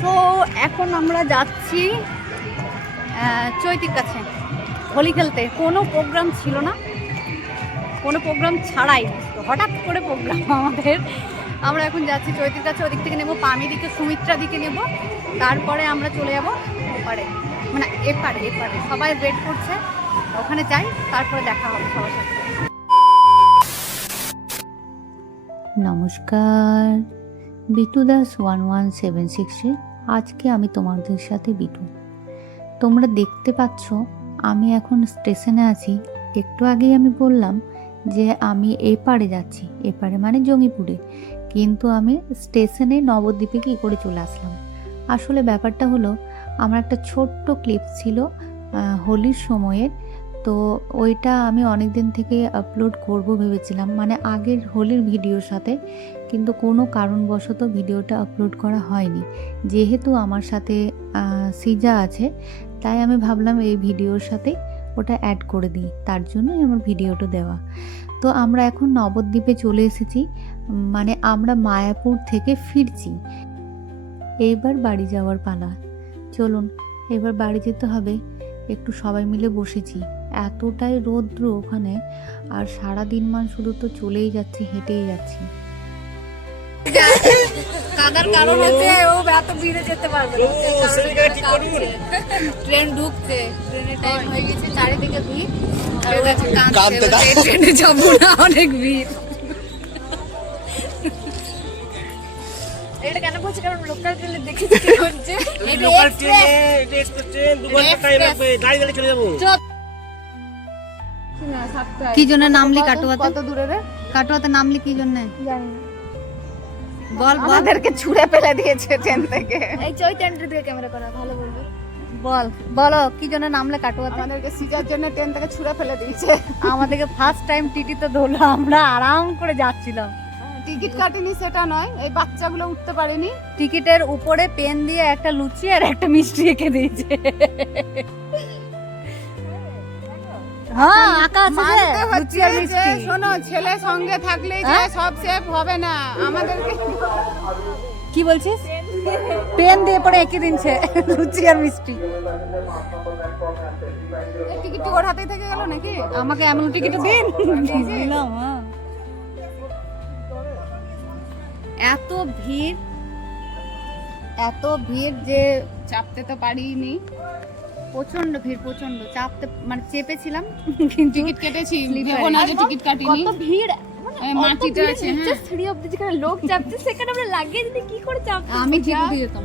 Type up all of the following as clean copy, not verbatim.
So এখন আমরা যাচ্ছি চৈতির কাছে হোলি খেলতে। কোনো প্রোগ্রাম ছিল না, কোনো প্রোগ্রাম ছাড়াই হঠাৎ করে প্রোগ্রাম আমাদের। আমরা এখন যাচ্ছি চৈতির কাছে, ওদিক থেকে নেবো পামি দিকে, সুমিত্রা দিকে নেব, তারপরে আমরা চলে যাবো ওপারে, মানে এপারে এপারে। সবাই ওয়েট করছে, ওখানে যাই, তারপরে দেখা হবে সবার সাথে। নমস্কার, বিটু দাস 1176-এ আজকে আমি তোমাদের সাথে বিটু। তোমরা দেখতে পাচ্ছ আমি এখন স্টেশনে আছি। একটু আগেই আমি বললাম যে আমি এপারে যাচ্ছি, এপারে মানে জঙ্গিপুরে, কিন্তু আমি স্টেশনে নবদ্বীপে কী করে চলে আসলাম। আসলে ব্যাপারটা হলো, আমার একটা ছোট্ট ক্লিপ ছিল হোলির সময়ের, তো ওইটা আমি অনেক দিন থেকে আপলোড করব ভেবেছিলাম, মানে আগের হোলির ভিডিওর সাথে, কিন্তু কোনো কারণবশত ভিডিওটা আপলোড করা হয়নি। যেহেতু আমার সাথে সিজা আছে, তাই আমি ভাবলাম এই ভিডিওর সাথে ওটা অ্যাড করে দিই, তার জন্যই আমার ভিডিওটা দেওয়া। তো আমরা এখন নবদ্বীপে চলে এসেছি, মানে আমরা মায়াপুর থেকে ফিরছি। এইবার বাড়ি যাওয়ার পালা। চলুন এবার বাড়ি যেতে হবে। একটু সবাই মিলে বসেছি, এতটাই রৌদ্র ওখানে, আর সারাদিন শুধু তো চলেই যাচ্ছি, হেঁটেই যাচ্ছি। কাদার কারণ হচ্ছে ও এত ভিড়ে যেতে পারবে না, ট্রেন ঢুকছে, ট্রেনের টাইম হয়ে গেছে, চারিদিকে ভিড়, ট্রেনে যাবো না, অনেক ভিড়। এটা কেন বলছি, কারণ লোকাল ট্রেনে দেখেছি কি হচ্ছে, লোকাল ট্রেনে এক্সপ্রেস ট্রেন 2 ঘন্টা টাইম লাগবে, দাঁড়িয়ে চলে যাবো। কি জন্য নামলি কাটোয়াতে? কত দূরে রে? কাটোয়াতে নামলি কি জন্য জানি না, বল। আমাদেরকে ছুঁড়ে ফেলে দিয়েছে ট্রেন থেকে। এই চৈতন্যের দিকে ক্যামেরা করা ভালো বলবে। বল বলো কি জন্য নামলে কাটোয়াতে? আমাদেরকে সিজার জন্য ট্রেন থেকে ছুঁড়ে ফেলে দিয়েছে। আমাদেরকে ফার্স্ট টাইম টিটি তো ধরলো, আমরা আরাম করে যাচ্ছিলাম। টিকিট কাটেনি সেটা নয়, এই বাচ্চাগুলো উঠতে পারেনি। টিকিটের উপরে পেন দিয়ে একটা লুচি আর একটা মিষ্টি এঁকে দিয়েছে। হ্যাঁ, আঁকা আছে যে মানতে লুচি হচ্ছে আর যে, মিষ্টি। শোনো, ছেলে সঙ্গে থাকলেই যে সব সেফ হবে না, আমাদেরকে কি বলছিস? পেন দিয়ে পরে এঁকে দিচ্ছে লুচি আর মিষ্টি। এই টিকিটটি ওর হাতেই থেকে গেল নাকি? আমাকে এমন টিকিট দিন দিলাম। হ্যাঁ, এত ভিড়, এত ভিড় যে চাপতে তো পারিনি। প্রচন্ড ভিড়, প্রচন্ড চাপতে, মানে চেপেছিলাম কিন্তু টিকিট কেটেছি, Sleeper ভেবো না যে টিকিট কাটিনি। কত ভিড়, এই মাটিতে আছে, হ্যাঁ। সিঁড়ি অবধি যেখানে লোক চাপছে সেখানে আমরা লাগিয়ে দিতে কি করে চাপ? আমি ঠিক দিয়ে যেতাম।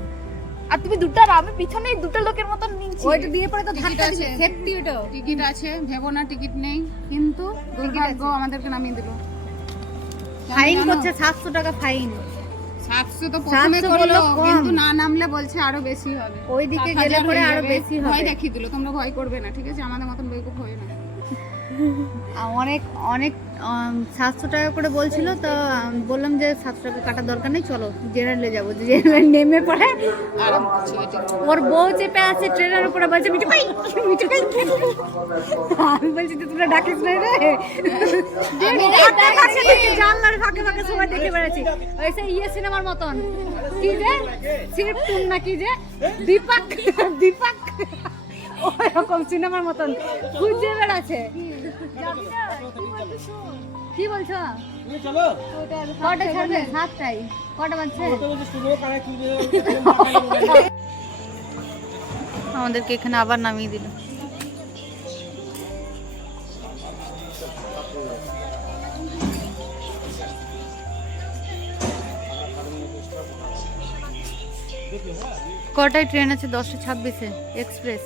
আর তুমি দুটো আর আমি পিছনে দুটো লোকের মতন নিচ্ছি। ওইটা দিয়ে পরে তো টিকিট ধাক্কা আছে। দিচ্ছে, সেফটি ওটা। টিকিট আছে, ভেবো না টিকিট নেই, কিন্তু দুর্ভাগ্য আমাদেরকে নামিয়ে দিল। ফাইন করছে 700 টাকা ফাইন। 700 তো প্রথমে 700 করলো, বললো কম। কিন্তু না নামলে বলছে আরো বেশি হবে। ওইদিকে 7,000 গেলে পরে হয়ে আরো যাবে। বেশি হবে। ভয় দেখিয়ে দিল, তোমরা ভয় করবে না, ঠিক আছে? আমাদের মতন বেকুব হয় না। অনেক অনেক 700 টাকা করে বলছিল, তো বললাম যে 700 টাকা কাটার দরকার নেই, চলো জেনারেলে যাবো। জেনারেল নেমে পড়ে আরাম করছে এটা। ওর বউ চেপে আছে ট্রেনের উপরে, বলছে মিঠু ভাই, মিঠু ভাই। আমি বলছি যে তোমরা ডাকিস না রে, আমি ফাঁকে ফাঁকে দেখি, জানলার ফাঁকে ফাঁকে সবাই দেখে বেড়াচ্ছি। ওইসে সিনেমার মতন, কি যে সির্ফ টুন না কি যে দীপক, দীপক ওরকম সিনেমার মতন খুঁজে বেড়াচ্ছে। কি বলছো? চলো কটা ছাড়বে? 7টাই। কটা বাজছে? আমাদেরকে এখানে আবার নামিয়ে দিল। কটায় ট্রেন আছে? 10:26-এ এক্সপ্রেস।